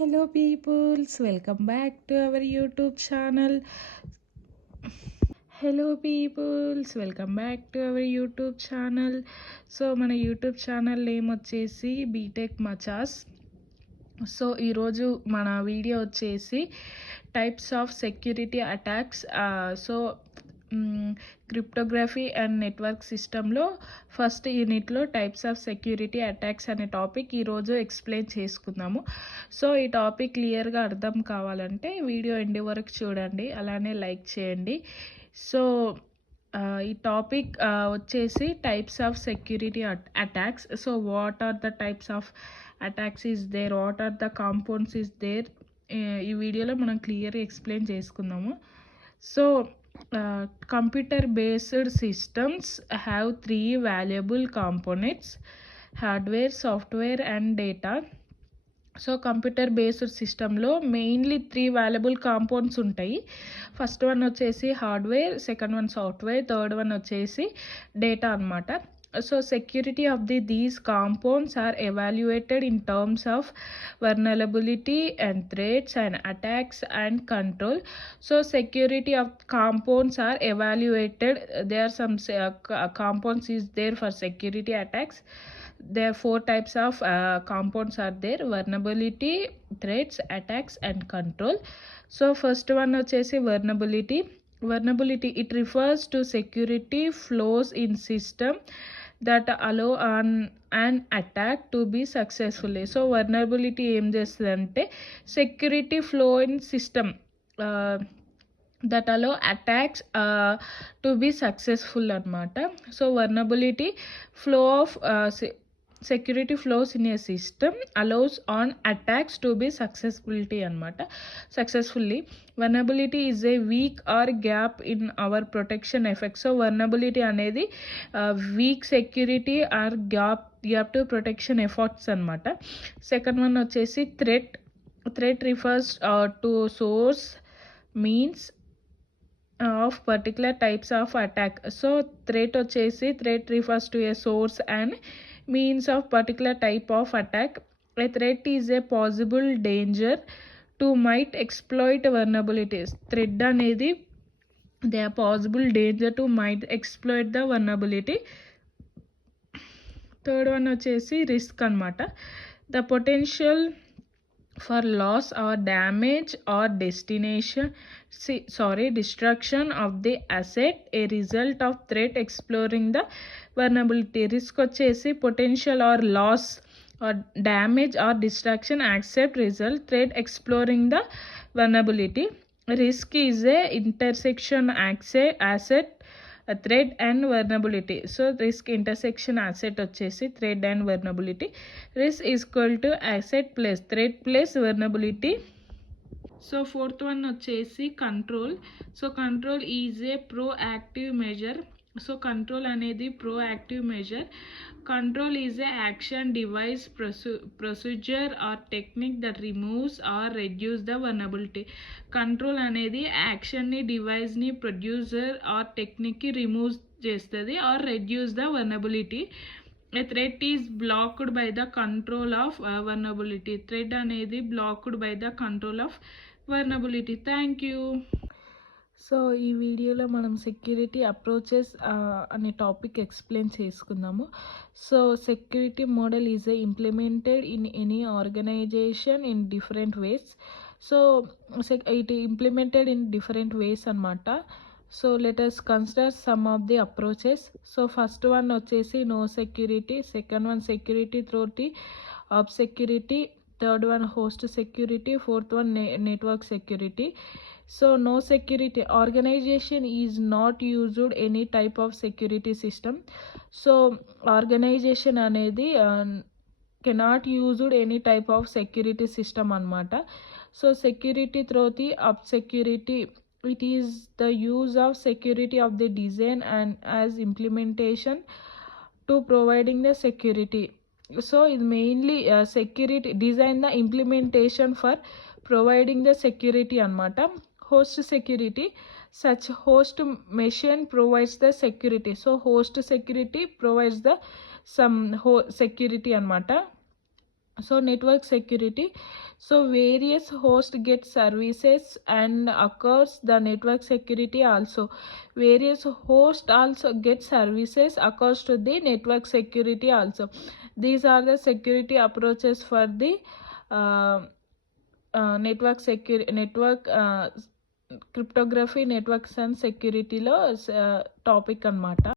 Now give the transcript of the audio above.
Hello peoples, welcome back to our YouTube channel. Hello peoples, welcome back to our YouTube channel. So మన YouTube channel name వచ్చేసి బీటెక్ మచాస్. సో ఈరోజు మన వీడియో వచ్చేసి types of security attacks. So cryptography and network సిస్టంలో ఫస్ట్ యూనిట్లో types of security attacks అనే టాపిక్ ఈరోజు ఎక్స్ప్లెయిన్ చేసుకుందాము. సో ఈ టాపిక్ క్లియర్గా అర్థం కావాలంటే వీడియో ఎండ్ వరకు చూడండి, అలానే లైక్ చేయండి. సో ఈ టాపిక్ వచ్చేసి types of security attacks. So what are the types of attacks is there, what are the compounds is there, ఈ వీడియోలో మనం క్లియర్గా ఎక్స్ప్లెయిన్ చేసుకుందాము. So computer based systems have three valuable components: hardware, software and data. So computer based సిస్టంలో మెయిన్లీ 3 valuable compounds ఉంటాయి. First one వచ్చేసి hardware, second one software, third one వచ్చేసి డేటా అనమాట. So security of these compounds are evaluated in terms of vulnerability and threats and attacks and control. So security of compounds are evaluated. There are some compounds is there for security attacks. There are 4 types of compounds are there: vulnerability, threats, attacks and control. So first one వచ్చేసి vulnerability. It refers to security flaws in system that allow an attack to be successfully. So vulnerability ఏం చేస్తుందంటే security flow in system that allow attacks to be successful అనమాట. So vulnerability flow of security flows in a system allows on attacks to be successfully. Vulnerability is a weak or gap in our protection effects. So vulnerability అనేది weak security or gap to protection efforts అనమాట. Second one వచ్చేసి threat refers to source, means of particular types of attack. So threat refers to a source and means of particular type of attack. A threat is a possible danger to might exploit vulnerabilities. Threat అనేది they are possible danger to might exploit the vulnerability. Third one వచ్చేసి రిస్క్ అనమాట. The potential for loss or damage or destruction of the asset a result of threat exploring the vulnerability. Risk వచ్చేసి potential or loss or damage or destruction asset result threat exploring the vulnerability. Risk is a intersection asset, threat and vulnerability. So risk intersection asset వచ్చేసి threat and vulnerability. Risk is equal to asset plus threat plus vulnerability. So fourth one వచ్చేసి control. So control is a proactive measure. So control అనేది proactive measure. Control is a action, device, procedure or technique that removes or reduce the vulnerability. Control అనేది యాక్షన్ని, డివైస్ని, producer or టెక్నిక్కి remove చేస్తుంది or reduce the vulnerability. A threat is blocked by the control of vulnerability. Threat అనేది blocked by the control of vulnerability. Thank you. So ఈ వీడియోలో మనం security approaches అనే టాపిక్ ఎక్స్ప్లెయిన్ చేసుకుందాము. So security model is implemented in any organisation in different ways. So it implemented in different ways అనమాట. So let us consider some of the approaches. So first one వచ్చేసి no security, second one security through the obscurity, third one host security, fourth one network security. So no security, organisation is not used any type of security system. So organisation అనేది cannot used any type of security system అనమాట. So security through the obscurity, it is the use of security of the design and as implementation to providing the security. So it mainly security design the implementation for providing the security anamata. Host security, such host machine provides the security. So host security provides the some security anamata. So network security, so various host get services and occurs the network security also. Various host also get services occurs to the network security also. These are the security approaches for the uh, network cryptography, networks and securityలో topic అన్నమాట.